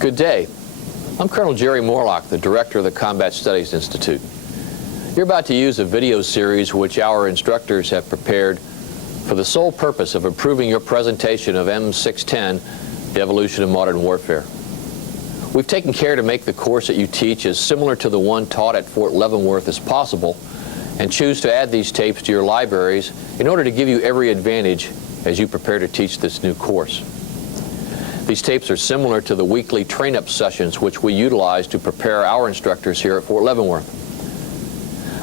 Good day. I'm Colonel Jerry Morlock, the Director of the Combat Studies Institute. You're about to use a video series which our instructors have prepared for the sole purpose of improving your presentation of M610, The Evolution of Modern Warfare. We've taken care to make the course that you teach as similar to the one taught at Fort Leavenworth as possible, and choose to add these tapes to your libraries in order to give you every advantage as you prepare to teach this new course. These tapes are similar to the weekly train-up sessions which we utilize to prepare our instructors here at Fort Leavenworth.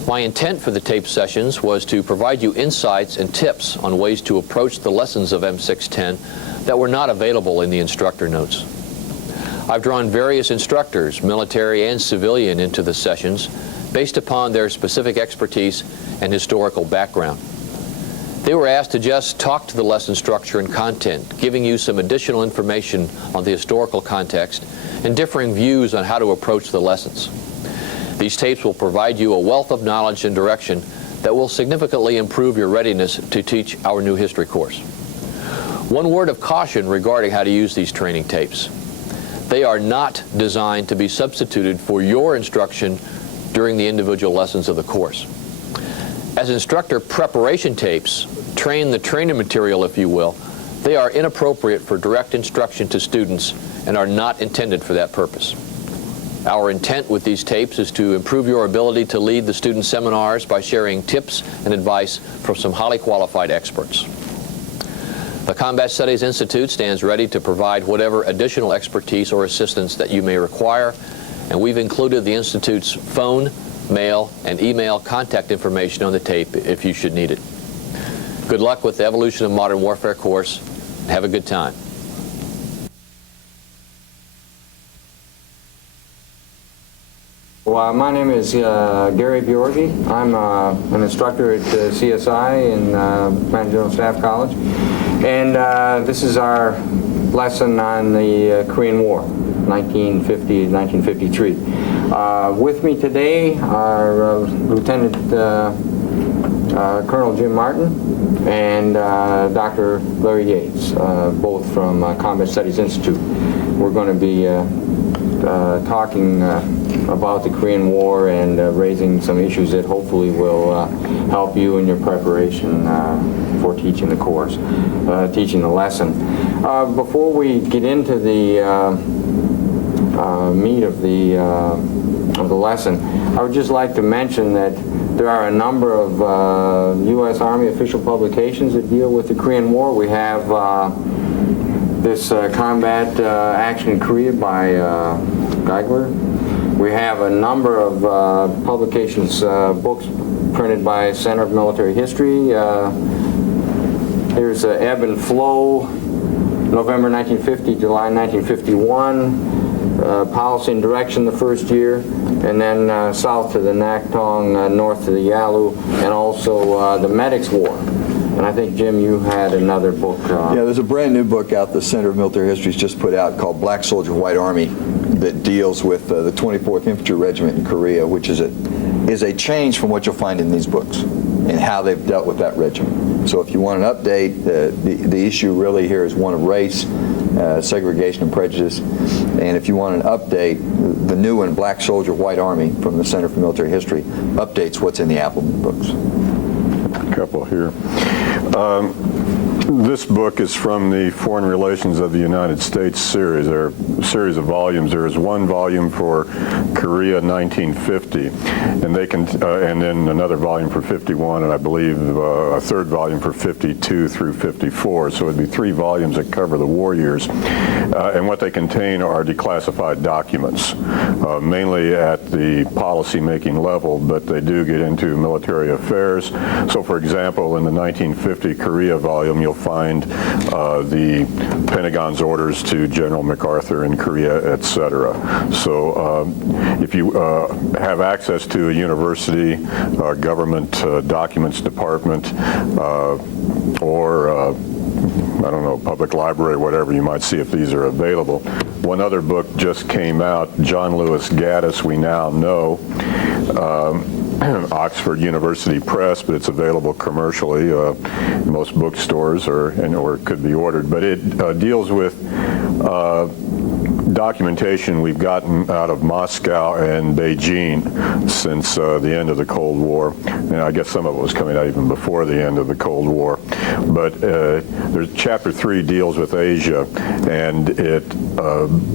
My intent for the tape sessions was to provide you insights and tips on ways to approach the lessons of M610 that were not available in the instructor notes. I've drawn various instructors, military and civilian, into the sessions based upon their specific expertise and historical background. They were asked to just talk to the lesson structure and content, giving you some additional information on the historical context and differing views on how to approach the lessons. These tapes will provide you a wealth of knowledge and direction that will significantly improve your readiness to teach our new history course. One word of caution regarding how to use these training tapes. They are not designed to be substituted for your instruction during the individual lessons of the course. As instructor preparation tapes, train the trainer material, if you will, they are inappropriate for direct instruction to students and are not intended for that purpose. Our intent with these tapes is to improve your ability to lead the student seminars by sharing tips and advice from some highly qualified experts. The Combat Studies Institute stands ready to provide whatever additional expertise or assistance that you may require, and we've included the Institute's phone, mail, and email contact information on the tape if you should need it. Good luck with the Evolution of Modern Warfare course. Have a good time. Well, my name is Gary Bjorgi. I'm an instructor at CSI in Command General Staff College. And this is our lesson on the Korean War, 1950 to 1953. With me today are Lieutenant Colonel Jim Martin and Dr. Larry Yates, both from Combat Studies Institute. We're going to be talking about the Korean War and raising some issues that hopefully will help you in your preparation for teaching the course, teaching the lesson. Before we get into the meat of the lesson, I would just like to mention that there are a number of U.S. Army official publications that deal with the Korean War. We have this Combat Action in Korea by Geigler. We have a number of publications, books printed by Center of Military History. Here's Ebb and Flow, November 1950, July 1951. Policy and Direction the first year, and then south to the Nakhtong, north to the Yalu, and also the Medics War. And I think, Jim, you had another book. Yeah, there's a brand new book out the Center of Military History's just put out called Black Soldier, White Army, that deals with the 24th Infantry Regiment in Korea, which is a change from what you'll find in these books and how they've dealt with that regiment. So if you want an update, the issue really here is one of race, segregation and prejudice. And if you want an update, the new one, Black Soldier, White Army, from the Center for Military History, updates what's in the Appleman books. A couple here. This book is from the Foreign Relations of the United States series. There are a series of volumes. There is one volume for Korea 1950, and and then another volume for 51, and I believe a third volume for 52 through 54. So it'd be 3 volumes that cover the war years, and what they contain are declassified documents, mainly at the policy-making level, but they do get into military affairs. So, for example, in the 1950 Korea volume, you'll find the Pentagon's orders to General MacArthur in Korea, etc. So if you have access to a university, government documents department, or I don't know, public library, whatever, you might see if these are available. One other book just came out, John Lewis Gaddis, We Now Know, Oxford University Press, but it's available commercially. Most bookstores or it could be ordered. But it deals with documentation we've gotten out of Moscow and Beijing since the end of the Cold War, and I guess some of it was coming out even before the end of the Cold War. But there's Chapter 3 deals with Asia, and it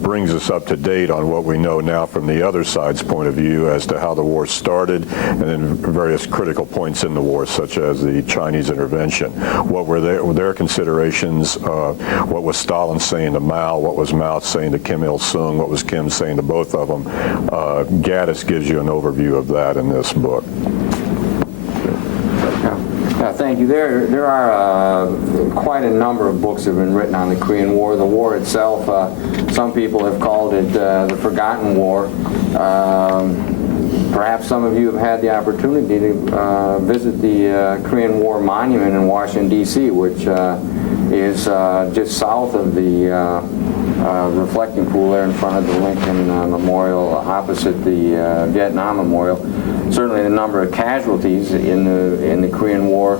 brings us up to date on what we know now from the other side's point of view as to how the war started, and then various critical points in the war, such as the Chinese intervention. What were their considerations? What was Stalin saying to Mao? What was Mao saying to Kim Il-sung? What was Kim saying to both of them? Gaddis gives you an overview of that in this book. Thank you. There are quite a number of books that have been written on the Korean War. The war itself, some people have called it the Forgotten War. Perhaps some of you have had the opportunity to visit the Korean War Monument in Washington, D.C., which is just south of the reflecting pool there in front of the Lincoln Memorial, opposite the Vietnam Memorial. Certainly the number of casualties in the Korean War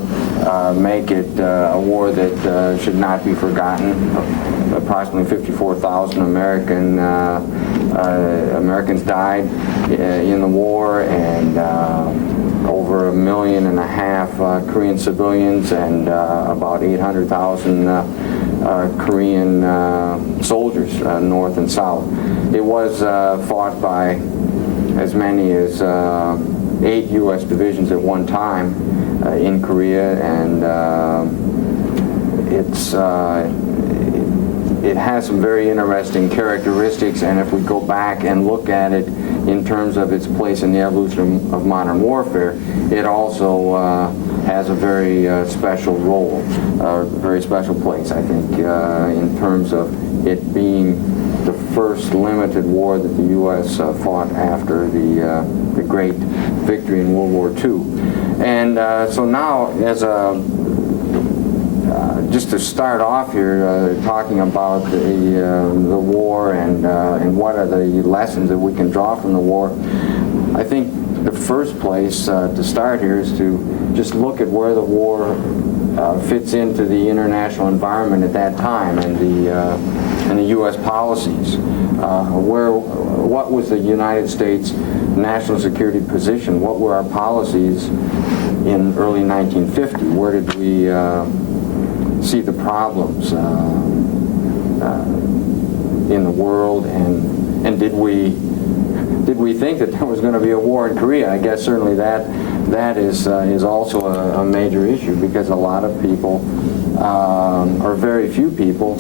make it a war that should not be forgotten. Approximately 54,000 Americans died in the war, and over 1.5 million Korean civilians, and about 800,000 Korean soldiers, north and south. It was fought by as many as 8 U.S. divisions at one time in Korea, and it has some very interesting characteristics, and if we go back and look at it in terms of its place in the evolution of modern warfare, it also has a very special role, a very special place, I think, in terms of it being the first limited war that the U.S. fought after the great victory in World War II. And so now, as just to start off here, talking about the war and what are the lessons that we can draw from the war, I think the first place to start here is to just look at where the war fits into the international environment at that time and the U.S. policies. What was the United States national security position? What were our policies in early 1950? Where did we see the problems in the world, and did we think that there was going to be a war in Korea? I guess certainly that is also a major issue, because a lot of people, or very few people,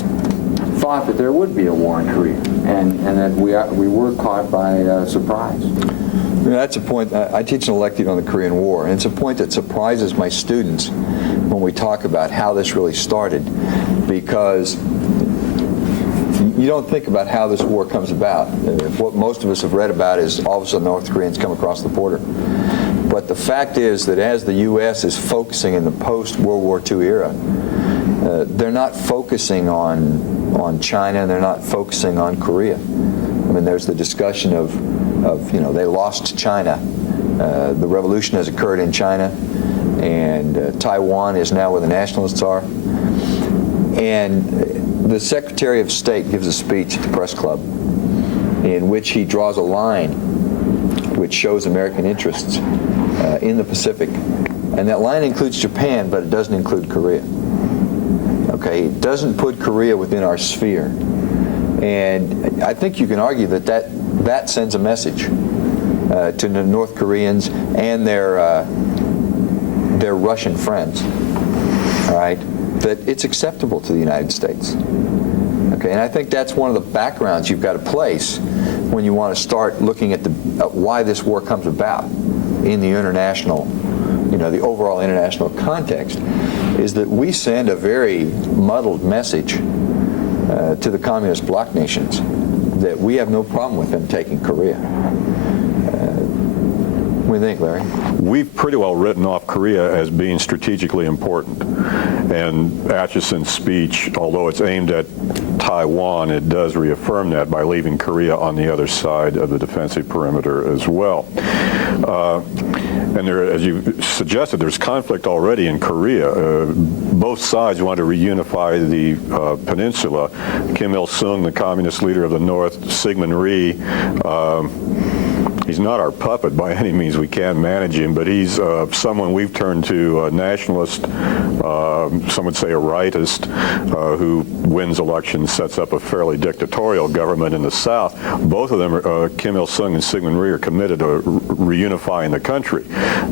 thought that there would be a war in Korea, and that we were caught by surprise. That's a point. I teach an elective on the Korean War, and it's a point that surprises my students when we talk about how this really started, because you don't think about how this war comes about. What most of us have read about is all of a sudden North Koreans come across the border. But the fact is that as the U.S. is focusing in the post-World War II era, they're not focusing on China, and they're not focusing on Korea. I mean, there's the discussion of they lost China. The revolution has occurred in China, and Taiwan is now where the nationalists are. And the Secretary of State gives a speech at the press club in which he draws a line which shows American interests in the Pacific. And that line includes Japan, but it doesn't include Korea. Okay, it doesn't put Korea within our sphere. And I think you can argue that sends a message to the North Koreans and their Russian friends, all right, that it's acceptable to the United States. Okay, and I think that's one of the backgrounds you've got to place when you want to start looking at why this war comes about in the international, the overall international context, is that we send a very muddled message to the communist bloc nations that we have no problem with them taking Korea. What do you think, Larry? We've pretty well written off Korea as being strategically important. And Atchison's speech, although it's aimed at Taiwan, it does reaffirm that by leaving Korea on the other side of the defensive perimeter as well. And there, as you suggested, there's conflict already in Korea. both sides wanted to reunify the peninsula. Kim Il-sung, the communist leader of the North, Syngman Rhee, he's not our puppet by any means. We can't manage him, but he's someone we've turned to, a nationalist, some would say a rightist, who wins elections, sets up a fairly dictatorial government in the South. Both of them, Kim Il-sung and Syngman Rhee, are committed to reunifying the country.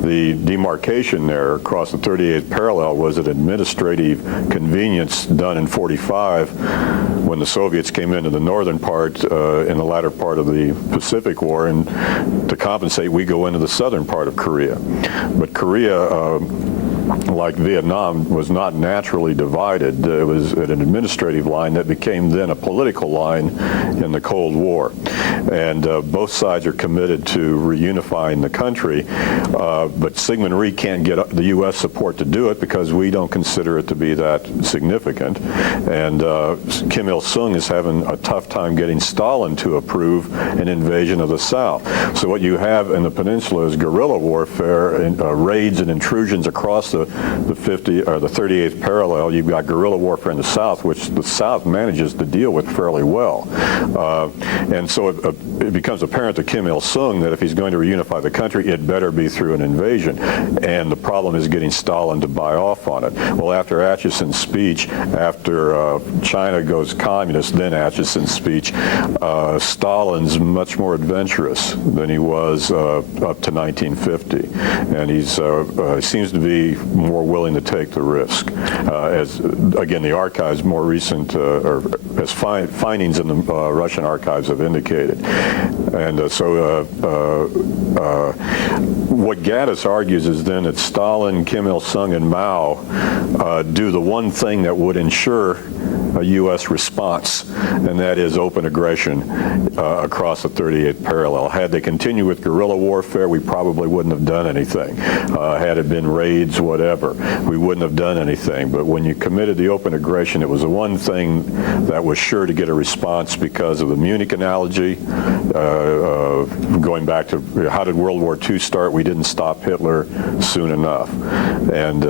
The demarcation there across the 38th parallel was an administrative convenience done in 45 when the Soviets came into the northern part in the latter part of the Pacific War, and to compensate, we go into the southern part of Korea. But Korea, like Vietnam, was not naturally divided. It was an administrative line that became then a political line in the Cold War. And both sides are committed to reunifying the country, but Syngman Rhee can't get the U.S. support to do it because we don't consider it to be that significant. And Kim Il-sung is having a tough time getting Stalin to approve an invasion of the South. So what you have in the peninsula is guerrilla warfare, and raids and intrusions across the 38th parallel. You've got guerrilla warfare in the South, which the South manages to deal with fairly well. And so it becomes apparent to Kim Il-sung that if he's going to reunify the country, it better be through an invasion. And the problem is getting Stalin to buy off on it. Well, after Atchison's speech, after China goes communist, then Atchison's speech, Stalin's much more adventurous than he was up to 1950. And he seems to be more willing to take the risk. As, again, the archives, more recent, or as findings in the Russian archives have indicated. And what Gaddis argues is then that Stalin, Kim Il-sung, and Mao do the one thing that would ensure a U.S. response, and that is open aggression across the 38th parallel. Had they continued with guerrilla warfare, we probably wouldn't have done anything. Had it been raids, whatever, we wouldn't have done anything. But when you committed the open aggression, it was the one thing that was sure to get a response because of the Munich analogy. Going back to how did World War II start? We didn't stop Hitler soon enough. And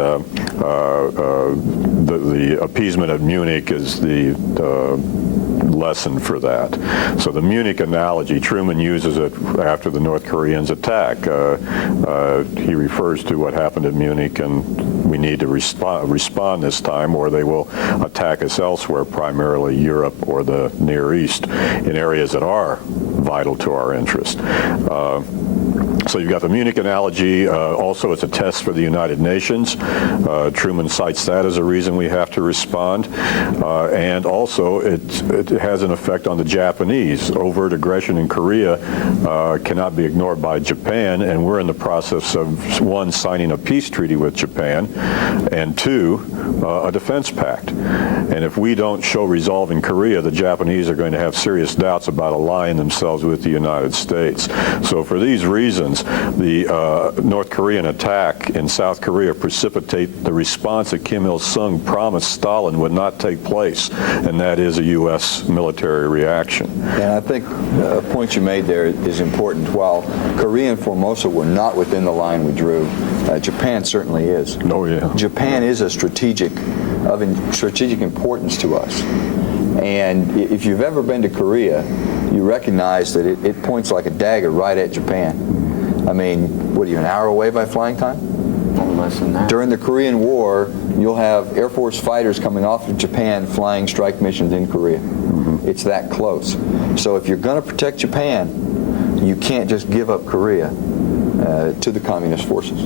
the appeasement of Munich is the lesson for that. So the Munich analogy, Truman uses it after the North Koreans attack. He refers to what happened at Munich, and we need to respond this time, or they will attack us elsewhere, primarily Europe or the Near East, in areas that are vital to our interest. So you've got the Munich analogy. Also, it's a test for the United Nations. Truman cites that as a reason we have to respond. And also, it has an effect on the Japanese. Overt aggression in Korea cannot be ignored by Japan, and we're in the process of, one, signing a peace treaty with Japan, and two, a defense pact. And if we don't show resolve in Korea, the Japanese are going to have serious doubts about aligning themselves with the United States. So for these reasons, the North Korean attack in South Korea precipitate the response that Kim Il-sung promised Stalin would not take place, and that is a U.S. military reaction. And I think a point you made there is important. While Korea and Formosa were not within the line we drew, Japan certainly is. Oh, yeah. Japan is a strategic importance to us. And if you've ever been to Korea, you recognize that it points like a dagger right at Japan. I mean, what are you, an hour away by flying time? Less than that. During the Korean War, you'll have Air Force fighters coming off of Japan flying strike missions in Korea. Mm-hmm. It's that close. So if you're going to protect Japan, you can't just give up Korea to the communist forces.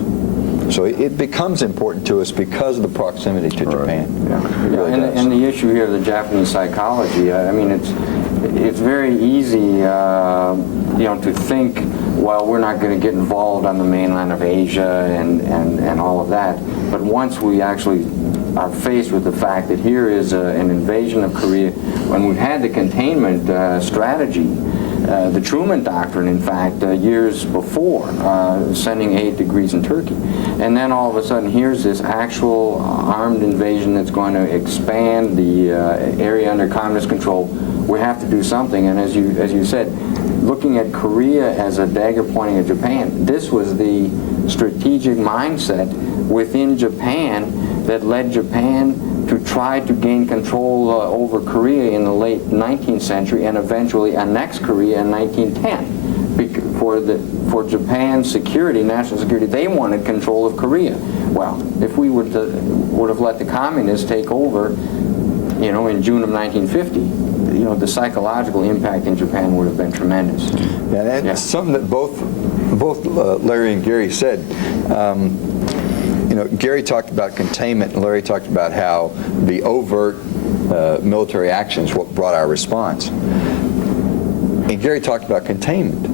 So it becomes important to us because of the proximity to Japan. Yeah. It really does. And the issue here of the Japanese psychology, I mean, it's very easy, to think, well, we're not going to get involved on the mainland of Asia and all of that. But once we actually are faced with the fact that here is an invasion of Korea, when we've had the containment strategy, the Truman Doctrine, in fact, years before, sending aid to Greece and Turkey. And then all of a sudden, here's this actual armed invasion that's going to expand the area under communist control. We have to do something. And as you said, looking at Korea as a dagger pointing at Japan, this was the strategic mindset within Japan that led Japan to try to gain control over Korea in the late 19th century and eventually annex Korea in 1910. For Japan's security, national security, they wanted control of Korea. Well, if we would have let the communists take over, in June of 1950, the psychological impact in Japan would have been tremendous. And that's something that both Larry and Gary said. Gary talked about containment, and Larry talked about how the overt military actions what brought our response. And Gary talked about containment.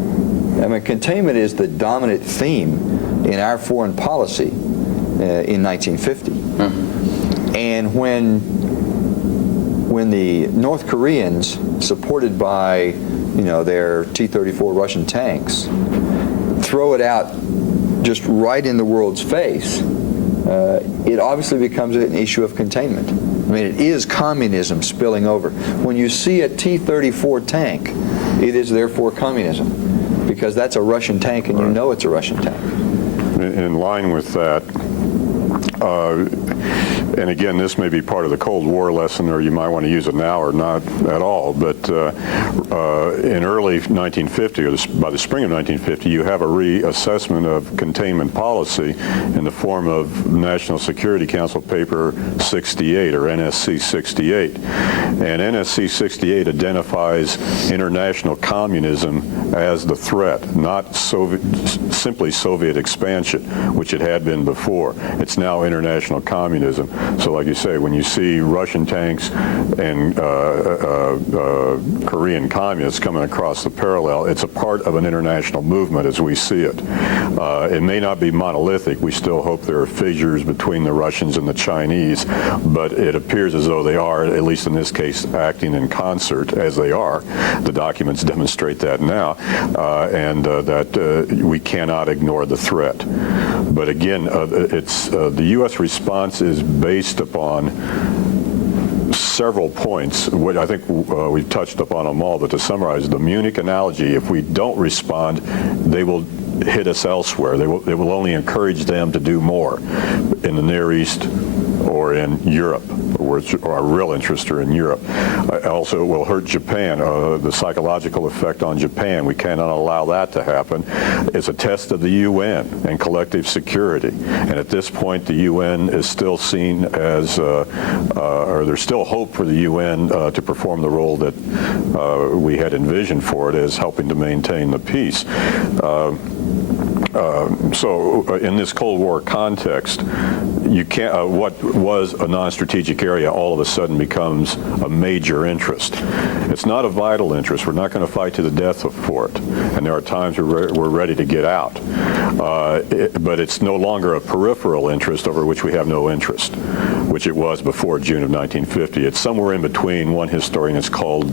I mean, containment is the dominant theme in our foreign policy in 1950. Mm-hmm. And when the North Koreans, supported by their T-34 Russian tanks, throw it out just right in the world's face, it obviously becomes an issue of containment. I mean, it is communism spilling over. When you see a T-34 tank, it is therefore communism, because that's a Russian tank, and you know it's a Russian tank. In line with that, and again, this may be part of the Cold War lesson, or you might want to use it now or not at all, but in early 1950, or by the spring of 1950, you have a reassessment of containment policy in the form of National Security Council Paper 68, or NSC 68. And NSC 68 identifies international communism as the threat, not simply Soviet expansion, which it had been before. It's now international communism. So like you say, when you see Russian tanks and Korean communists coming across the parallel, it's a part of an international movement as we see it. It may not be monolithic. We still hope there are fissures between the Russians and the Chinese, but it appears as though they are, at least in this case, acting in concert as they are. The documents demonstrate that now, and that we cannot ignore the threat. But again, the U.S. response is based upon several points. I think we've touched upon them all, but to summarize, the Munich analogy, if we don't respond, they will hit us elsewhere. They will only encourage them to do more in the Near East or in Europe, where our real interests are in Europe. Also, it will hurt Japan, the psychological effect on Japan. We cannot allow that to happen. It's a test of the UN and collective security. And at this point, the UN is still seen as, or there's still hope for the UN to perform the role that we had envisioned for it, as helping to maintain the peace. So in this Cold War context, you can't, what was a non-strategic area all of a sudden becomes a major interest. It's not a vital interest. We're not going to fight to the death for it. And there are times we're ready to get out. But it's no longer a peripheral interest over which we have no interest, which it was before June of 1950. It's somewhere in between. One historian has called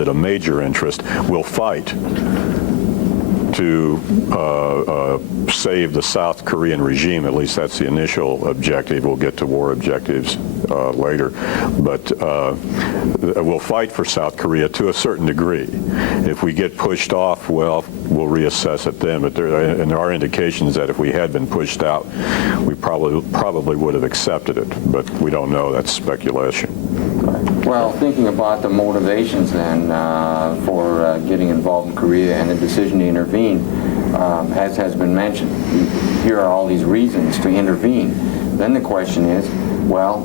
it a major interest. We'll fight to save the South Korean regime. At least that's the initial objective. We'll get to war objectives later. But we'll fight for South Korea to a certain degree. If we get pushed off, well, we'll reassess it then. But there are indications that if we had been pushed out, we probably would have accepted it. But we don't know. That's speculation. Well, thinking about the motivations then for getting involved in Korea and the decision to intervene, as has been mentioned, here are all these reasons to intervene. Then the question is, well,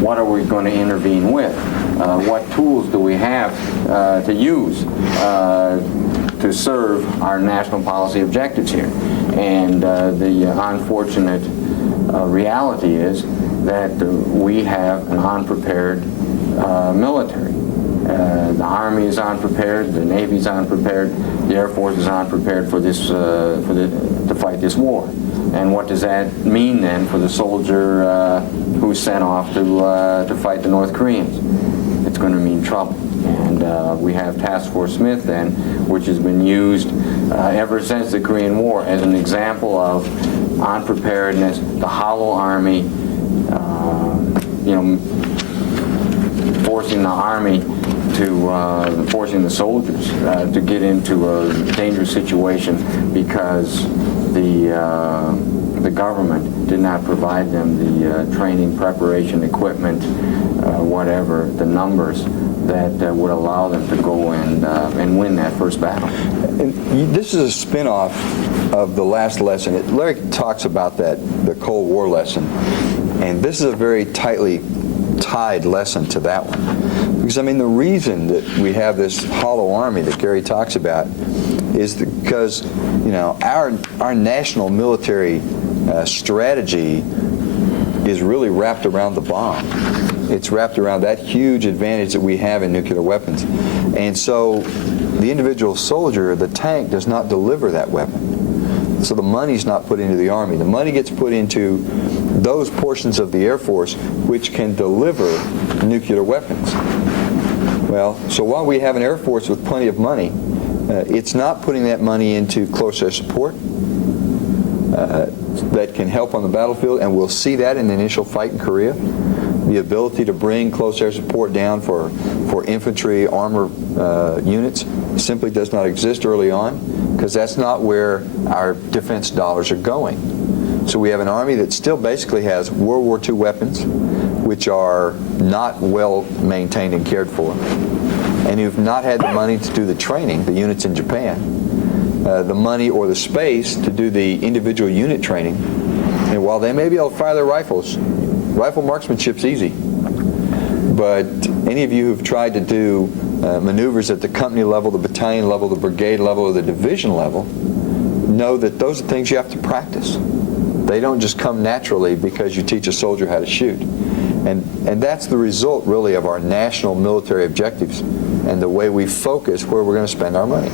what are we going to intervene with? What tools do we have to use to serve our national policy objectives here? And the unfortunate reality is that we have an unprepared military. The Army is unprepared, the Navy is unprepared, the Air Force is unprepared for this, to fight this war. And what does that mean then for the soldier who's sent off to fight the North Koreans? It's going to mean trouble. And we have Task Force Smith then, which has been used ever since the Korean War as an example of unpreparedness, the hollow army, forcing the army to, forcing the soldiers to get into a dangerous situation because the the government did not provide them the training, preparation, equipment, whatever, the numbers that would allow them to go and win that first battle. And this is a spin-off of the last lesson. Larry talks about the Cold War lesson, and this is a very tightly tied lesson to that one. Because, I mean, the reason that we have this hollow army that Gary talks about is because, you know, our national military strategy is really wrapped around the bomb. It's wrapped around that huge advantage that we have in nuclear weapons. And so the individual soldier, the tank, does not deliver that weapon. So the money's not put into the Army. The money gets put into those portions of the Air Force which can deliver nuclear weapons. Well, so while we have an Air Force with plenty of money, it's not putting that money into close air support that can help on the battlefield, and we'll see that in the initial fight in Korea. The ability to bring close air support down for infantry armor units simply does not exist early on, because that's not where our defense dollars are going. So we have an Army that still basically has World War II weapons, which are not well maintained and cared for, and who've not had the money to do the training, the units in Japan, the money or the space to do the individual unit training. And while they may be able to fire their rifles, rifle marksmanship's easy. But any of you who've tried to do maneuvers at the company level, the battalion level, the brigade level, or the division level know that those are things you have to practice. They don't just come naturally because you teach a soldier how to shoot. And that's the result, really, of our national military objectives and the way we focus where we're going to spend our money.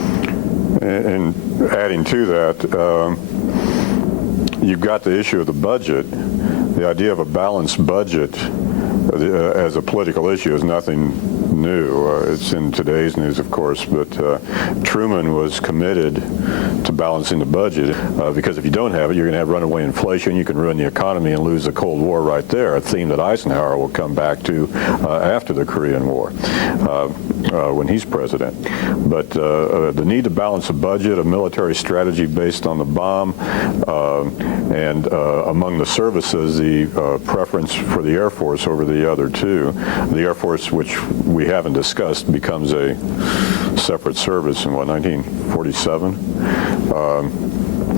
And adding to that, you've got the issue of the budget. The idea of a balanced budget as a political issue is nothing new. It's in today's news, of course, but Truman was committed to balancing the budget because if you don't have it, you're going to have runaway inflation. You can ruin the economy and lose the Cold War right there, a theme that Eisenhower will come back to after the Korean War when he's president. But the need to balance a budget, a military strategy based on the bomb, and among the services, the preference for the Air Force over the other two. The Air Force, which we haven't discussed, becomes a separate service in, 1947?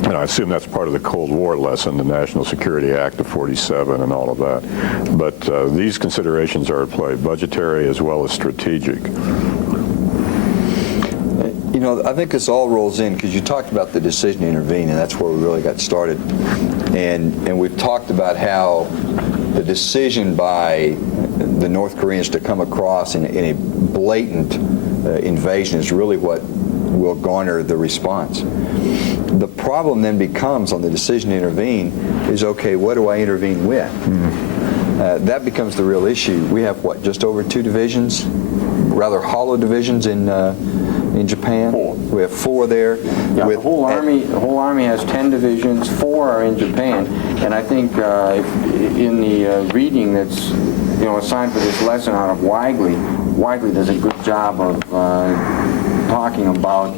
And I assume that's part of the Cold War lesson, the National Security Act of 47 and all of that. But these considerations are at play, budgetary as well as strategic. You know, I think this all rolls in because you talked about the decision to intervene, and that's where we really got started. And we've talked about how the decision by the North Koreans to come across in a blatant invasion is really what will garner the response. The problem then becomes, on the decision to intervene, is, okay, what do I intervene with? That becomes the real issue. We have, what, just over 2 divisions, rather hollow divisions in Japan? 4. We have 4 there. Yeah, the whole army has 10 divisions. 4 are in Japan, and I think in the reading that's assigned for this lesson out of Weigley does a good job of talking about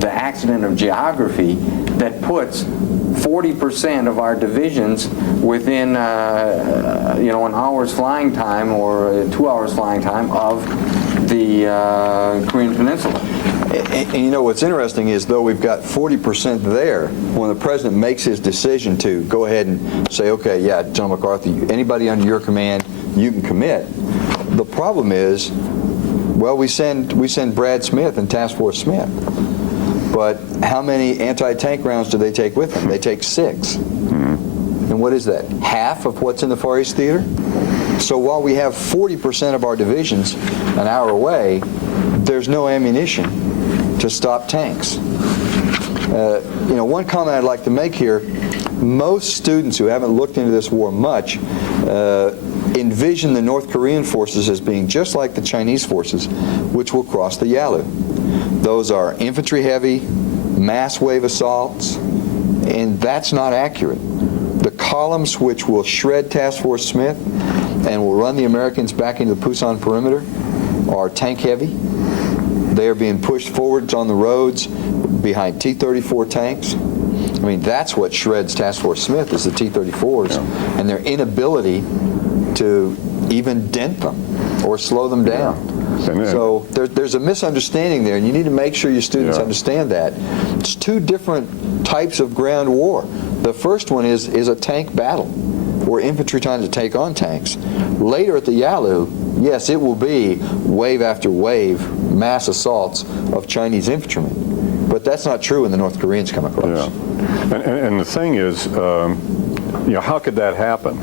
the accident of geography that puts 40% of our divisions within an hour's flying time or 2 hours flying time of the Korean Peninsula. And you know what's interesting is, though we've got 40% there, when the president makes his decision to go ahead and say, okay, yeah, General MacArthur, anybody under your command, you can commit. The problem is, well, we send Brad Smith and Task Force Smith. But how many anti-tank rounds do they take with them? They take 6. And what is that? Half of what's in the Far East Theater? So while we have 40% of our divisions an hour away, there's no ammunition to stop tanks. One comment I'd like to make here, most students who haven't looked into this war much envision the North Korean forces as being just like the Chinese forces, which will cross the Yalu. Those are infantry-heavy, mass wave assaults, and that's not accurate. The columns which will shred Task Force Smith and will run the Americans back into the Busan perimeter are tank-heavy. They are being pushed forwards on the roads behind T-34 tanks. I mean, that's what shreds Task Force Smith is the T-34s and their inability to even dent them or slow them down. So there's a misunderstanding there, and you need to make sure your students understand that. It's two different types of ground war. The first one is a tank battle, where infantry trying to take on tanks. Later at the Yalu, yes, it will be wave after wave mass assaults of Chinese infantrymen. But that's not true when the North Koreans come across. And the thing is, how could that happen?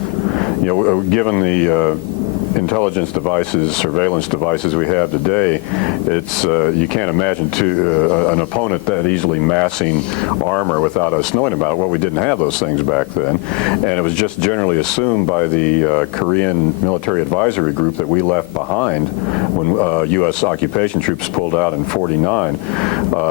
Given the intelligence devices, surveillance devices we have today, it's you can't imagine an opponent that easily massing armor without us knowing about it. Well, we didn't have those things back then, and it was just generally assumed by the Korean military advisory group that we left behind when U.S. occupation troops pulled out in '49.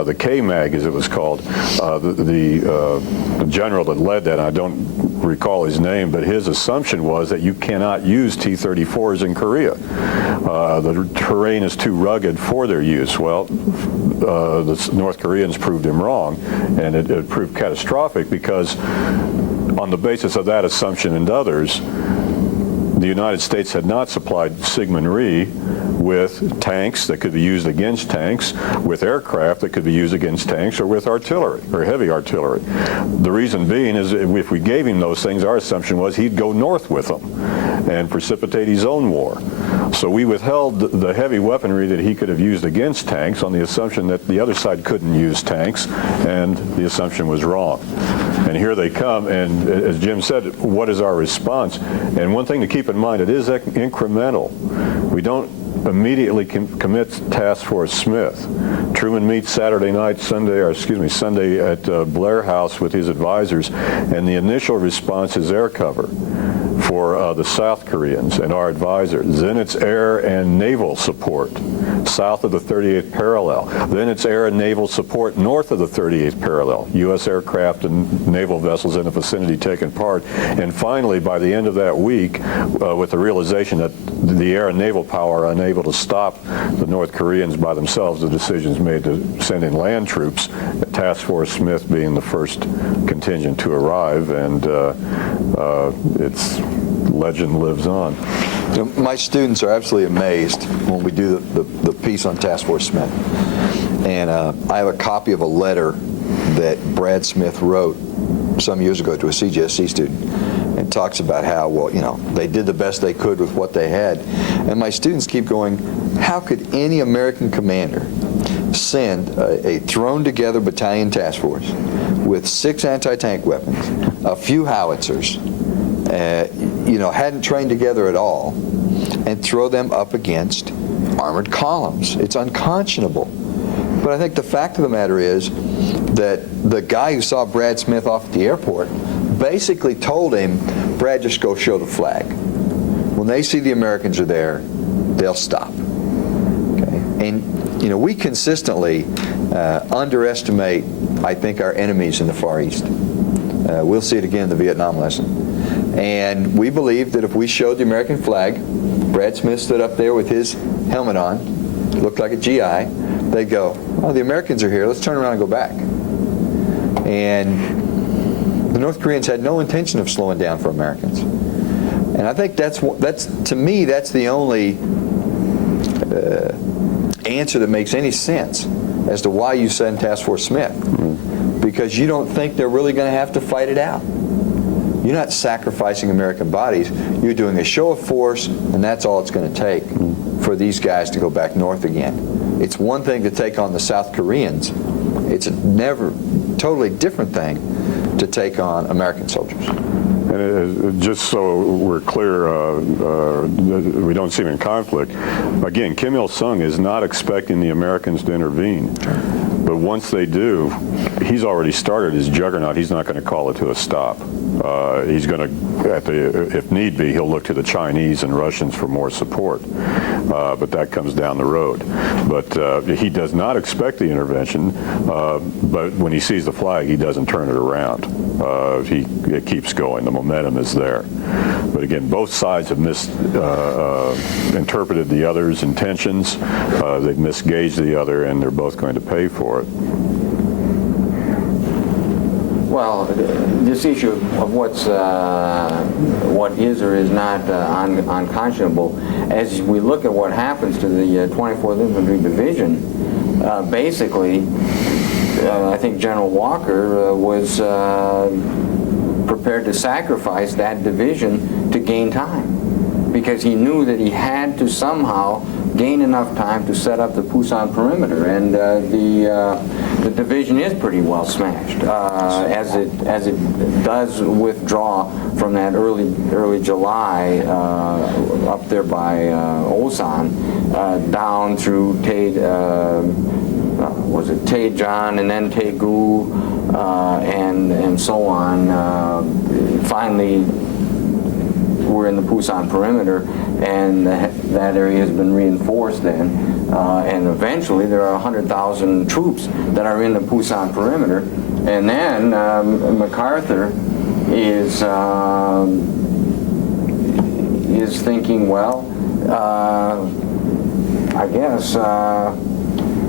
The K-MAG, as it was called, the general that led that, and I don't recall his name, but his assumption was that you cannot use T-34s in Korea. The terrain is too rugged for their use. Well, the North Koreans proved him wrong, and it proved catastrophic because on the basis of that assumption and others, the United States had not supplied Sigmund Rhee with tanks that could be used against tanks, with aircraft that could be used against tanks, or with artillery, or heavy artillery. The reason being is if we gave him those things, our assumption was he'd go north with them and precipitate his own war. So we withheld the heavy weaponry that he could have used against tanks on the assumption that the other side couldn't use tanks, and the assumption was wrong. And here they come, and as Jim said, what is our response? And one thing to keep in mind, it is incremental. We don't immediately commit Task Force Smith. Truman meets Sunday at Blair House with his advisors, and the initial response is air cover for the South Koreans and our advisors. Then it's air and naval support south of the 38th parallel. Then it's air and naval support north of the 38th parallel. U.S. aircraft and naval vessels in the vicinity taking part. And finally, by the end of that week, with the realization that the air and naval power are unable to stop the North Koreans by themselves, the decisions made to send in land troops, Task Force Smith being the first contingent to arrive, and its legend lives on. My students are absolutely amazed when we do the piece on Task Force Smith. And I have a copy of a letter that Brad Smith wrote some years ago to a CJSC student, and talks about how, they did the best they could with what they had. And my students keep going, how could any American commander send a thrown-together battalion task force with 6 anti-tank weapons, a few howitzers, hadn't trained together at all, and throw them up against armored columns? It's unconscionable. But I think the fact of the matter is that the guy who saw Brad Smith off at the airport basically told him, Brad, just go show the flag. When they see the Americans are there, they'll stop. Okay? And, we consistently underestimate, I think, our enemies in the Far East. We'll see it again in the Vietnam lesson. And we believe that if we showed the American flag, Brad Smith stood up there with his helmet on, looked like a GI, they'd go, oh, the Americans are here, let's turn around and go back. And the North Koreans had no intention of slowing down for Americans. And I think that's to me, that's the only answer that makes any sense as to why you send Task Force Smith. Because you don't think they're really going to have to fight it out. You're not sacrificing American bodies. You're doing a show of force, and that's all it's going to take for these guys to go back north again. It's one thing to take on the South Koreans. It's a totally different thing to take on American soldiers. And just so we're clear, we don't see him in conflict. Again, Kim Il-sung is not expecting the Americans to intervene. But once they do, he's already started his juggernaut. He's not going to call it to a stop. He's going to, if need be, he'll look to the Chinese and Russians for more support. But that comes down the road. But he does not expect the intervention. But when he sees the flag, he doesn't turn it around. It keeps going. The momentum is there. But again, both sides have misinterpreted the other's intentions. They've misgauged the other, and they're both going to pay for it. Well, this issue of what is or is not unconscionable, as we look at what happens to the 24th Infantry Division, basically, I think General Walker was prepared to sacrifice that division to gain time, because he knew that he had to somehow gain enough time to set up the Busan perimeter, and the division is pretty well smashed as it does withdraw from that early July up there by Osan down through Taejon and then Taegu and so on. Finally, we're in the Busan perimeter, and that area has been reinforced then. And eventually there are 100,000 troops that are in the Busan perimeter. And then MacArthur is thinking, well, I guess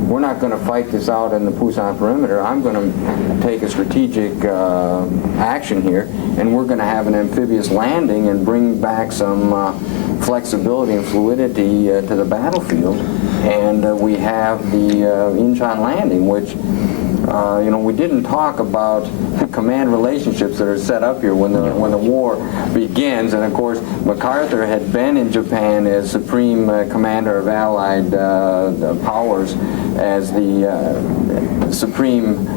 we're not going to fight this out in the Busan perimeter. I'm going to take a strategic action here, and we're going to have an amphibious landing and bring back some flexibility and fluidity to the battlefield. And we have the Incheon landing, which we didn't talk about the command relationships that are set up here when the war begins. And of course, MacArthur had been in Japan as Supreme Commander of Allied powers, as the Supreme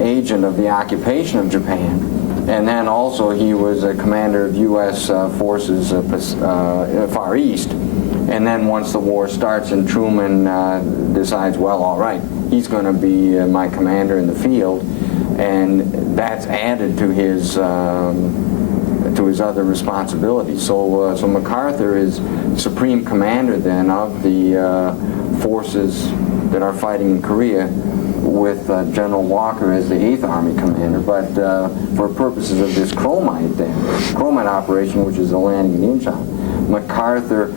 Agent of the occupation of Japan. And then also he was a commander of U.S. forces Far East. And then once the war starts and Truman decides, well, all right, he's going to be my commander in the field, and that's added to his other responsibilities. So MacArthur is supreme commander then of the forces that are fighting in Korea, with General Walker as the 8th Army commander. But for purposes of this chromite operation, which is the landing in Incheon, MacArthur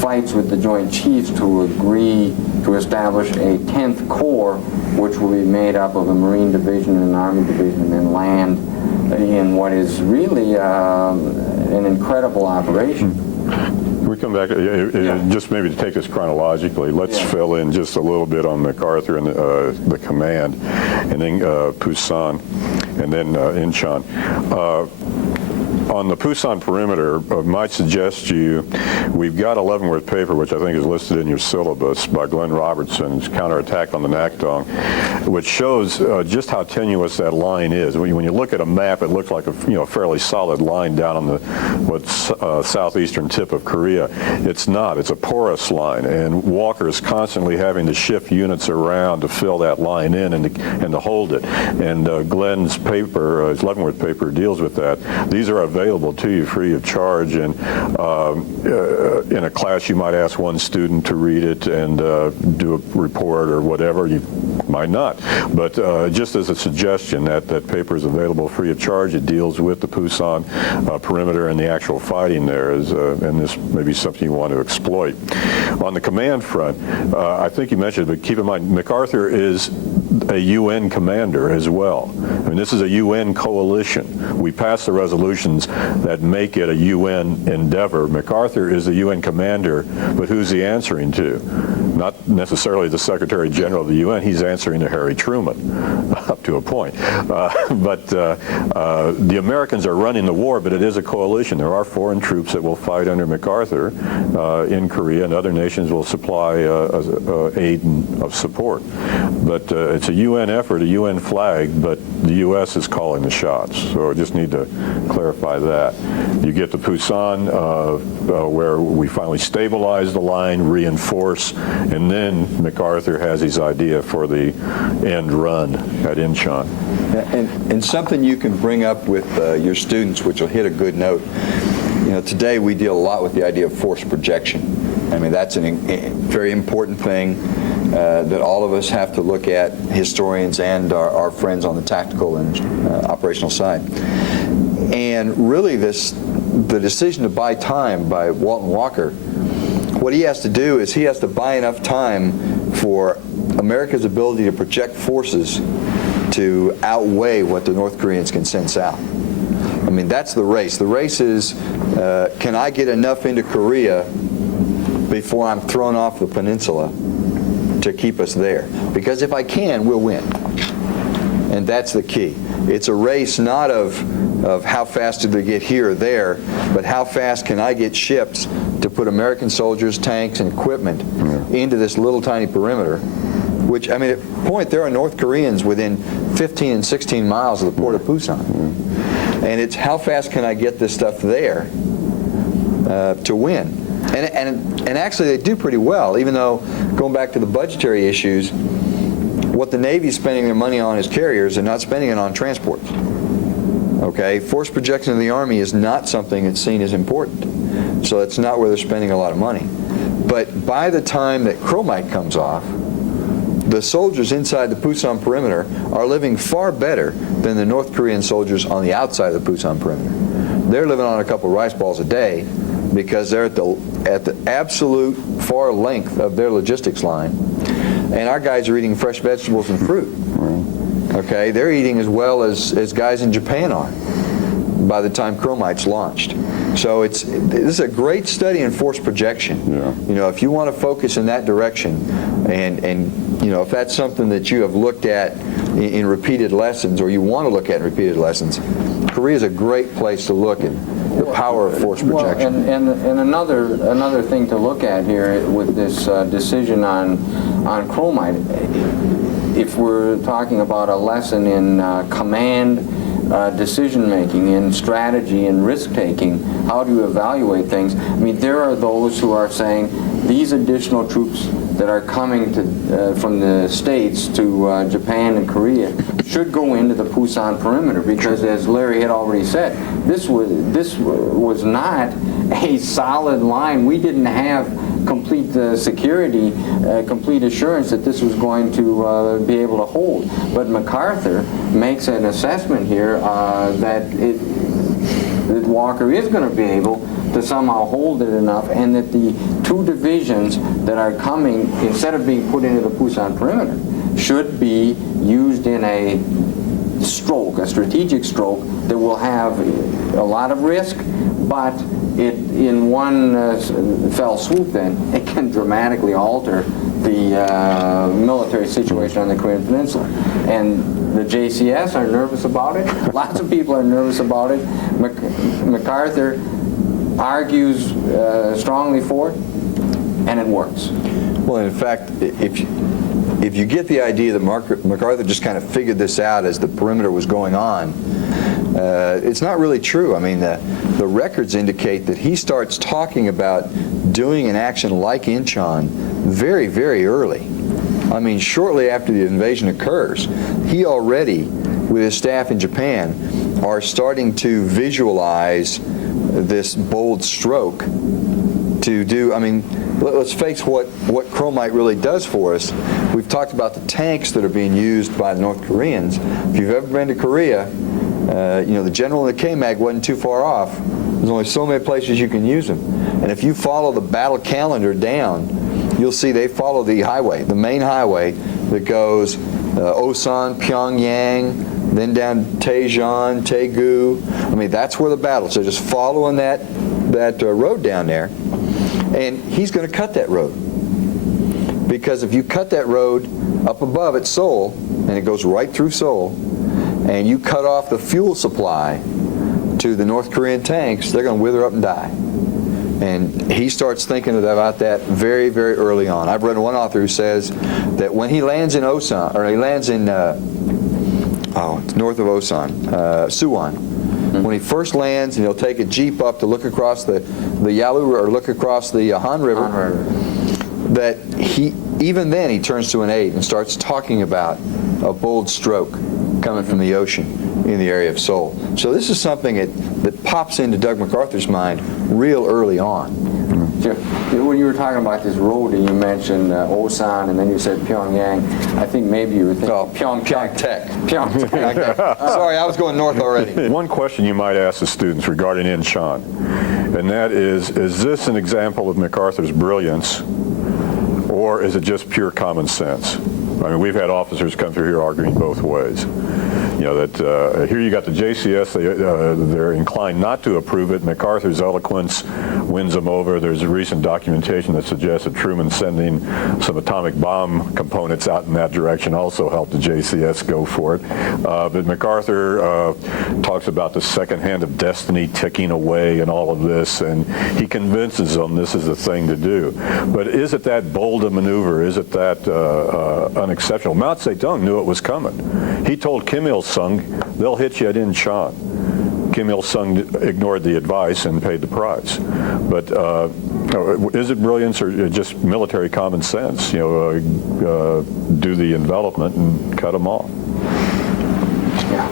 fights with the Joint Chiefs to agree to establish a 10th Corps, which will be made up of a Marine Division and an Army Division, and then land in what is really an incredible operation. We come back, just maybe to take this chronologically, let's fill in just a little bit on MacArthur and the command, and then Busan, and then Incheon. On the Busan perimeter, I might suggest to you, we've got a Leavenworth paper, which I think is listed in your syllabus, by Glenn Robertson's Counterattack on the Nakdong, which shows just how tenuous that line is. When you look at a map, it looks like a fairly solid line down on the southeastern tip of Korea. It's not. It's a porous line, and Walker is constantly having to shift units around to fill that line in and to hold it. And Glenn's paper, his Leavenworth paper, deals with that. These are available to you free of charge, and in a class you might ask one student to read it and do a report or whatever. You might not, but just as a suggestion, that paper is available free of charge. It deals with the Busan perimeter and the actual fighting there, and this may be something you want to exploit. On the command front, I think you mentioned, but keep in mind, MacArthur is a UN commander as well. I mean, this is a UN coalition. We passed the resolutions that make it a UN endeavor. MacArthur is the UN commander, but who's he answering to? Not necessarily the Secretary General of the UN. He's answering to Harry Truman, up to a point. But the Americans are running the war, but it is a coalition. There are foreign troops that will fight under MacArthur in Korea, and other nations will supply aid and of support. But it's a UN effort, a UN flag, but the U.S. is calling the shots. So I just need to clarify that. You get to Busan, where we finally stabilize the line, reinforce, and then MacArthur has his idea for the end run at Incheon. And something you can bring up with your students, which will hit a good note. Today we deal a lot with the idea of force projection. I mean, that's a very important thing that all of us have to look at, historians and our friends on the tactical and operational side. And really the decision to buy time by Walton Walker, what he has to do is he has to buy enough time for America's ability to project forces to outweigh what the North Koreans can send south. I mean, that's the race. The race is, can I get enough into Korea before I'm thrown off the peninsula to keep us there? Because if I can, we'll win. And that's the key. It's a race not of how fast do they get here or there, but how fast can I get ships to put American soldiers, tanks, and equipment into this little tiny perimeter, which, I mean, at the point, there are North Koreans within 15 and 16 miles of the port of Busan. And it's how fast can I get this stuff there to win. And actually, they do pretty well, even though, going back to the budgetary issues, what the Navy's spending their money on is carriers and not spending it on transports. Okay? Force projection of the Army is not something that's seen as important. So that's not where they're spending a lot of money. But by the time that chromite comes off, the soldiers inside the Busan perimeter are living far better than the North Korean soldiers on the outside of the Busan perimeter. They're living on a couple of rice balls a day because they're at the absolute far length of their logistics line. And our guys are eating fresh vegetables and fruit. Okay, they're eating as well as guys in Japan are by the time chromite's launched. So this is a great study in force projection. You know, if you want to focus in that direction, and you know, if that's something that you have looked at in repeated lessons, or you want to look at in repeated lessons, Korea is a great place to look at the power of force projection. Well, and another thing to look at here with this decision on chromite, if we're talking about a lesson in command decision making, in strategy and risk taking, how do you evaluate things? I mean, there are those who are saying these additional troops that are coming to, from the States to Japan and Korea should go into the Busan perimeter, because, as Larry had already said, this was not a solid line. We didn't have complete security, complete assurance that this was going to be able to hold. But MacArthur makes an assessment here that Walker is going to be able to somehow hold it enough, and that the two divisions that are coming, instead of being put into the Busan perimeter, should be used in a stroke, a strategic stroke that will have a lot of risk, but in one fell swoop, then it can dramatically alter the military situation on the Korean Peninsula. And the JCS are nervous about it. Lots of people are nervous about it. MacArthur argues strongly for it, and it works. Well, in fact, if you get the idea that MacArthur just kind of figured this out as the perimeter was going on, it's not really true. I mean, the records indicate that he starts talking about doing an action like Incheon very, very early. I mean, shortly after the invasion occurs, he already, with his staff in Japan, are starting to visualize this bold stroke to do. I mean, let's face what chromite really does for us. We've talked about the tanks that are being used by the North Koreans. If you've ever been to Korea, you know, the general in the K-Mag wasn't too far off. There's only so many places you can use them. And if you follow the battle calendar down, you'll see they follow the highway, the main highway that goes Osan, Pyongyang, then down Daejeon, Daegu. I mean, that's where the battles. So just following that road down there. And he's going to cut that road. Because if you cut that road up above at Seoul, and it goes right through Seoul, and you cut off the fuel supply to the North Korean tanks, they're going to wither up and die. And he starts thinking about that very, very early on. I've read one author who says that when he lands in Osan, or he lands in, it's north of Osan, Suwon, when he first lands, and he'll take a jeep up to look across the Yalu, or look across the Han River, that even then he turns to an aide and starts talking about a bold stroke coming from the ocean in the area of Seoul. So this is something that pops into Doug MacArthur's mind real early on. When you were talking about this road and you mentioned Osan, and then you said Pyongyang, I think maybe you were thinking Pyeongtaek. Pyeongtaek. Sorry, I was going north already. One question you might ask the students regarding Incheon, and that is this an example of MacArthur's brilliance, or is it just pure common sense? I mean, we've had officers come through here arguing both ways. You know, that here you got the JCS, they're inclined not to approve it. MacArthur's eloquence wins them over. There's a recent documentation that suggests that Truman sending some atomic bomb components out in that direction also helped the JCS go for it. But MacArthur talks about the second hand of destiny ticking away and all of this, and he convinces them this is the thing to do. But is it that bold a maneuver? Is it that unexceptional? Mao Zedong knew it was coming. He told Kim Il-sung, they'll hit you at Incheon. Kim Il-sung ignored the advice and paid the price. But is it brilliance or just military common sense? You know, do the envelopment and cut them off. Yeah.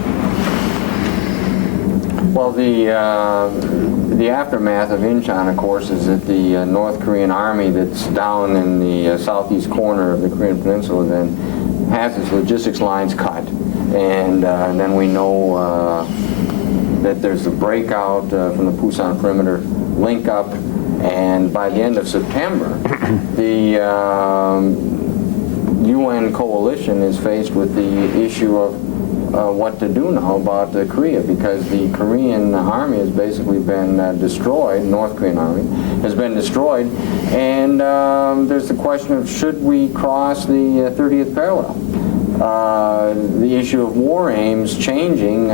Well, the aftermath of Incheon, of course, is that the North Korean army that's down in the southeast corner of the Korean Peninsula then has its logistics lines cut. And then we know that there's a breakout from the Busan perimeter link up, and by the end of September, the UN coalition is faced with the issue of what to do now about Korea, because the Korean army has basically been destroyed, North Korean army has been destroyed, and there's the question of should we cross the 30th parallel? The issue of war aims changing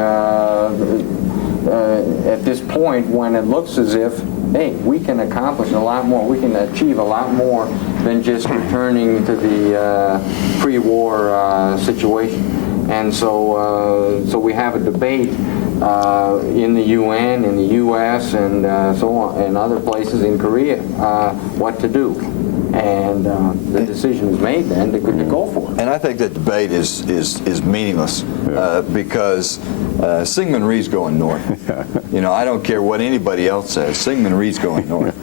at this point when it looks as if, hey, we can accomplish a lot more, we can achieve a lot more than just returning to the pre-war situation. And so we have a debate in the UN, in the US, and so on, and other places in Korea, what to do. And the decision is made then to go for it. And I think that debate is meaningless because Syngman Rhee's going north. You know, I don't care what anybody else says. Syngman Rhee's going north.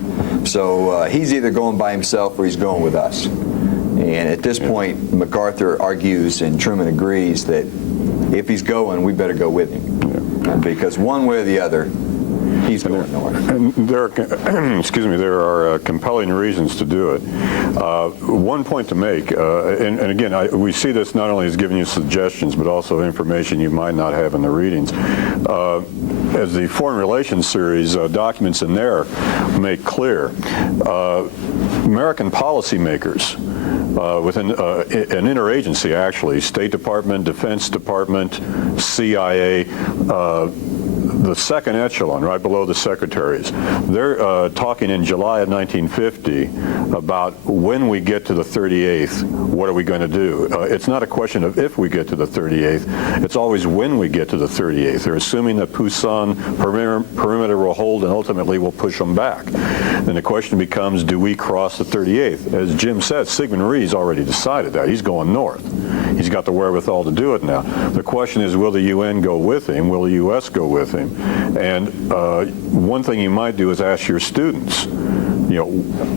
So he's either going by himself or he's going with us. And at this point, MacArthur argues and Truman agrees that if he's going, we better go with him. Because one way or the other, he's going north. And there are, there are compelling reasons to do it. One point to make, and again, we see this not only as giving you suggestions, but also information you might not have in the readings. As the Foreign Relations series documents in there make clear, American policymakers within an interagency, actually, State Department, Defense Department, CIA, the second echelon, right below the secretaries, they're talking in July of 1950 about when we get to the 38th, what are we going to do? It's not a question of if we get to the 38th, it's always when we get to the 38th. They're assuming that Busan perimeter will hold and ultimately will push them back. Then the question becomes, do we cross the 38th? As Jim said, Syngman Rhee's already decided that. He's going north. He's got the wherewithal to do it now. The question is, will the UN go with him? Will the U.S. go with him? And one thing you might do is ask your students, you know,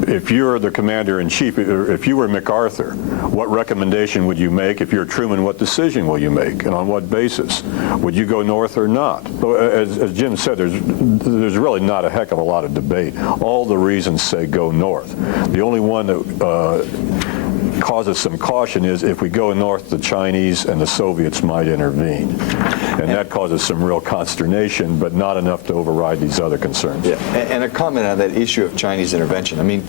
if you're the commander-in-chief, if you were MacArthur, what recommendation would you make? If you're Truman, what decision will you make, and on what basis? Would you go north or not? As Jim said, there's really not a heck of a lot of debate. All the reasons say go north. The only one that causes some caution is if we go north, the Chinese and the Soviets might intervene. And that causes some real consternation, but not enough to override these other concerns. Yeah, and a comment on that issue of Chinese intervention. I mean,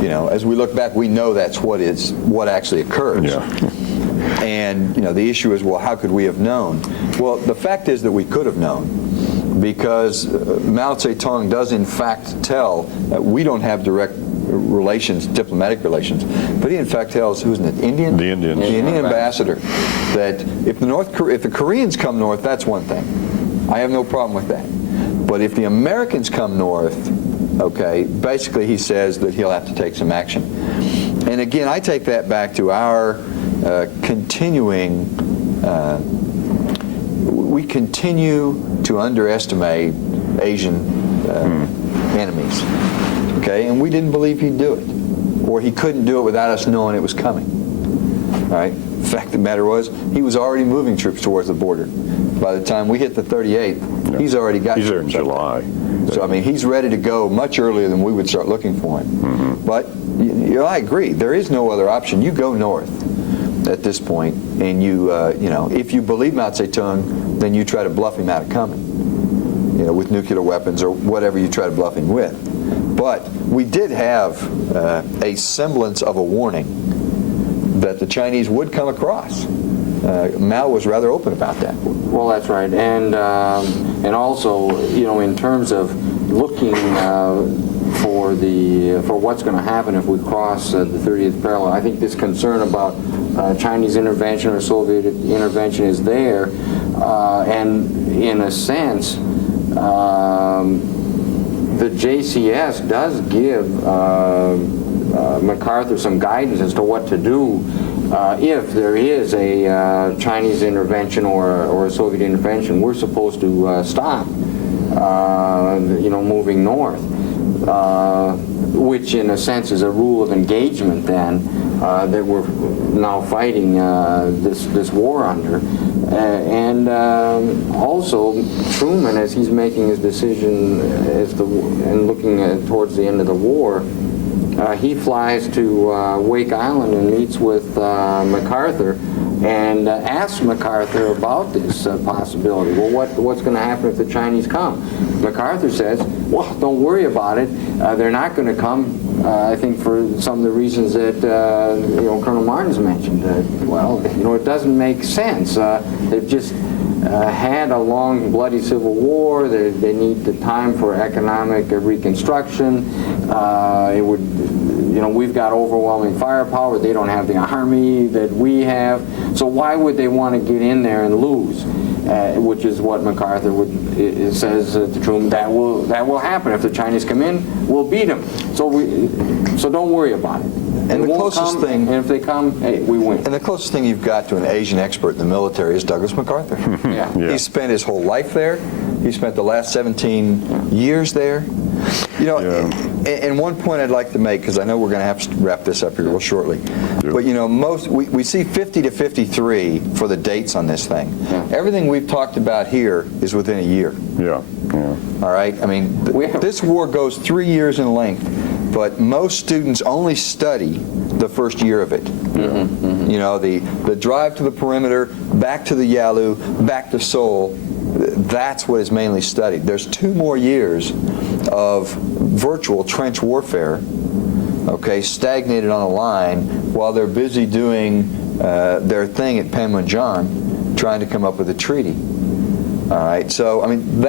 you know, as we look back, we know that's what actually occurs. Yeah. And, you know, the issue is, well, how could we have known? Well, the fact is that we could have known, because Mao Zedong does in fact tell that we don't have direct relations, diplomatic relations, but he in fact tells, who's it, Indian? The Indians. The Indian ambassador, that if the Koreans come north, that's one thing. I have no problem with that. But if the Americans come north, okay, basically he says that he'll have to take some action. And again, I take that back to our continuing, we continue to underestimate Asian enemies. Okay, and we didn't believe he'd do it, or he couldn't do it without us knowing it was coming. All right. The fact of the matter was, he was already moving troops towards the border. By the time we hit the 38th, he's already got. He's there in July. So I mean, he's ready to go much earlier than we would start looking for him. But I agree, there is no other option. You go north. at this point, and you know, if you believe Mao Zedong, then you try to bluff him out of coming, you know, with nuclear weapons or whatever you try to bluff him with. But we did have a semblance of a warning that the Chinese would come across. Mao was rather open about that. Well, that's right, and also, you know, in terms of looking for what's going to happen if we cross the 30th parallel, I think this concern about Chinese intervention or Soviet intervention is there, and in a sense, the JCS does give MacArthur some guidance as to what to do if there is a Chinese intervention or a Soviet intervention. We're supposed to stop, you know, moving north, which in a sense is a rule of engagement then that we're now fighting this war under. And also Truman, as he's making his decision and looking towards the end of the war, he flies to Wake Island and meets with MacArthur and asks MacArthur about this possibility. Well, what's going to happen if the Chinese come? MacArthur says, well, don't worry about it. They're not going to come, I think, for some of the reasons that you know, Colonel Martin's mentioned. Well, you know, it doesn't make sense. They've just had a long, bloody civil war. They need the time for economic reconstruction. It would, you know, we've got overwhelming firepower. They don't have the army that we have. So why would they want to get in there and lose? Which is what MacArthur says to Truman, that will happen if the Chinese come in. We'll beat them. So don't worry about it. And the closest thing, and if they come, hey, we win. And the closest thing you've got to an Asian expert in the military is Douglas MacArthur. Yeah. He spent his whole life there. He spent the last 17 years there. You know, and one point I'd like to make, because I know we're going to have to wrap this up here real shortly, but you know, we see 50 to 53 for the dates on this thing. Yeah. Everything we've talked about here is within a year. Yeah. All right? I mean, this war goes 3 years in length, but most students only study the first year of it. You know, the drive to the perimeter, back to the Yalu, back to Seoul, that's what is mainly studied. There's 2 more years of virtual trench warfare, okay, stagnated on a line while they're busy doing their thing at Panmunjom, trying to come up with a treaty. All right, so I mean,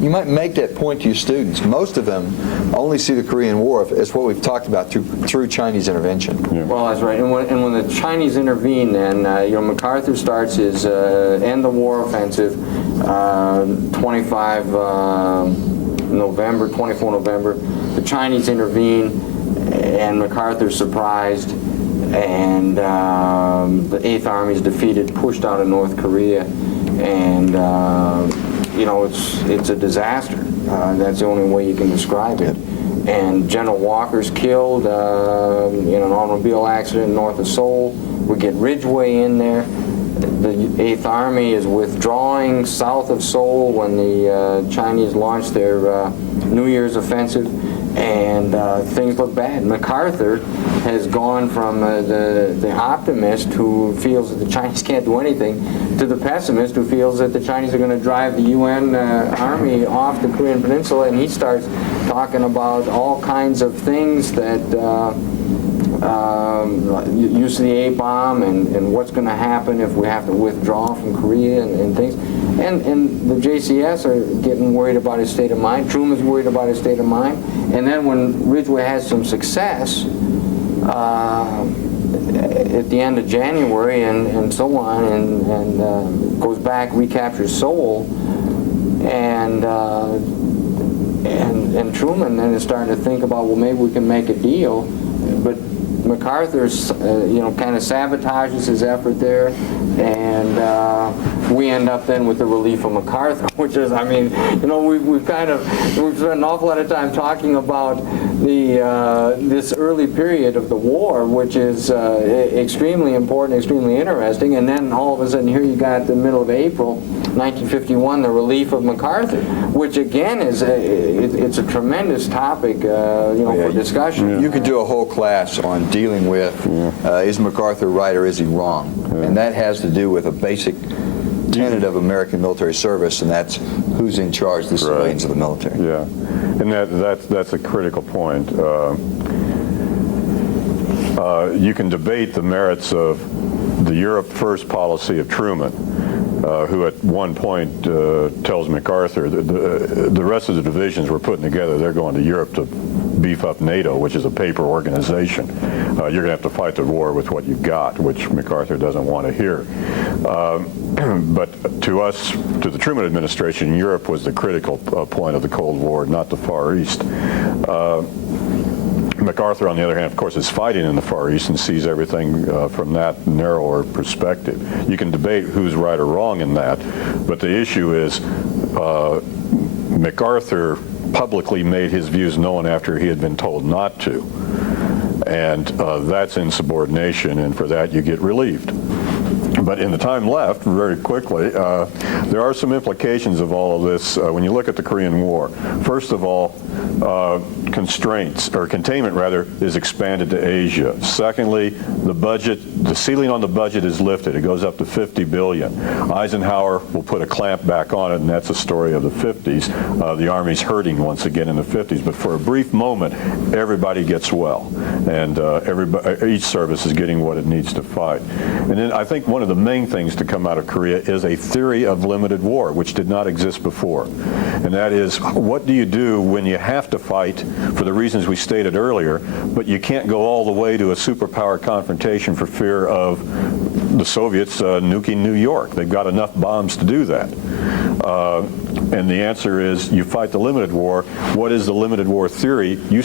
you might make that point to your students. Most of them only see the Korean War as what we've talked about through Chinese intervention. Yeah. Well, that's right. And when the Chinese intervene, then you know, MacArthur starts his end the war offensive 24 November. The Chinese intervene, and MacArthur's surprised, and the 8th Army is defeated, pushed out of North Korea. And you know, it's a disaster. That's the only way you can describe it. And General Walker's killed in an automobile accident north of Seoul. We get Ridgway in there. The 8th Army is withdrawing south of Seoul when the Chinese launch their New Year's offensive, and things look bad. MacArthur has gone from the optimist who feels that the Chinese can't do anything to the pessimist who feels that the Chinese are going to drive the UN army off the Korean Peninsula, and he starts talking about all kinds of things that use of the A-bomb and what's going to happen if we have to withdraw from Korea and things. And the JCS are getting worried about his state of mind. Truman's worried about his state of mind. And then when Ridgway has some success at the end of January and so on, and goes back, recaptures Seoul, and Truman then is starting to think about, well, maybe we can make a deal. But MacArthur, you know, kind of sabotages his effort there, and we end up then with the relief of MacArthur, which is, I mean, you know, we've spent an awful lot of time talking about this early period of the war, which is extremely important, extremely interesting, and then all of a sudden here you got the middle of April 1951, the relief of MacArthur, which again is it's a tremendous topic, for discussion. You could do a whole class on dealing with is MacArthur right or is he wrong? And that has to do with a basic tenet of American military service, and that's who's in charge, the civilians of the military. Yeah, and that's a critical point. You can debate the merits of the Europe First policy of Truman, who at one point tells MacArthur that the rest of the divisions we're putting together, they're going to Europe to beef up NATO, which is a paper organization. You're going to have to fight the war with what you've got, which MacArthur doesn't want to hear. But to us, to the Truman administration, Europe was the critical point of the Cold War, not the Far East. MacArthur, on the other hand, of course, is fighting in the Far East and sees everything from that narrower perspective. You can debate who's right or wrong in that, but the issue is MacArthur publicly made his views known after he had been told not to. And that's insubordination, and for that you get relieved. But in the time left, very quickly, there are some implications of all of this when you look at the Korean War. First of all, containment rather, is expanded to Asia. Secondly, the ceiling on the budget is lifted. It goes up to $50 billion. Eisenhower will put a clamp back on it, and that's a story of the 50s. The Army's hurting once again in the 50s, but for a brief moment, everybody gets well, and each service is getting what it needs to fight. And then I think one of the main things to come out of Korea is a theory of limited war, which did not exist before. And that is, what do you do when you have to fight for the reasons we stated earlier, but you can't go all the way to a superpower confrontation for fear of the Soviets nuking New York? They've got enough bombs to do that. And the answer is, you fight the limited war. What is the limited war theory? You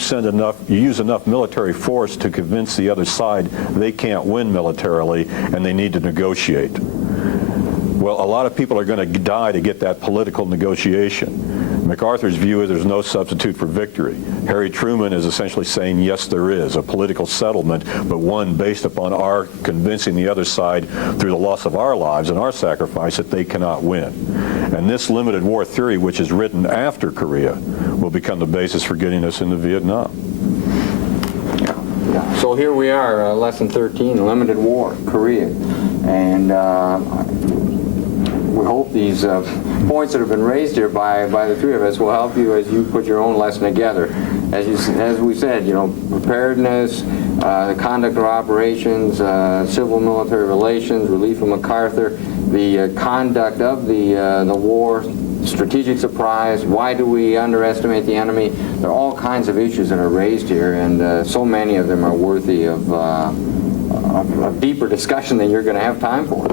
use enough military force to convince the other side they can't win militarily and they need to negotiate. Well, a lot of people are going to die to get that political negotiation. MacArthur's view is there's no substitute for victory. Harry Truman is essentially saying, yes, there is a political settlement, but one based upon our convincing the other side through the loss of our lives and our sacrifice that they cannot win. And this limited war theory, which is written after Korea, will become the basis for getting us into Vietnam. So here we are, lesson 13, limited war, Korea. And we hope these points that have been raised here by the three of us will help you as you put your own lesson together. As we said, preparedness, the conduct of operations, civil-military relations, relief of MacArthur, the conduct of the war, strategic surprise, why do we underestimate the enemy? There are all kinds of issues that are raised here, and so many of them are worthy of deeper discussion than you're going to have time for.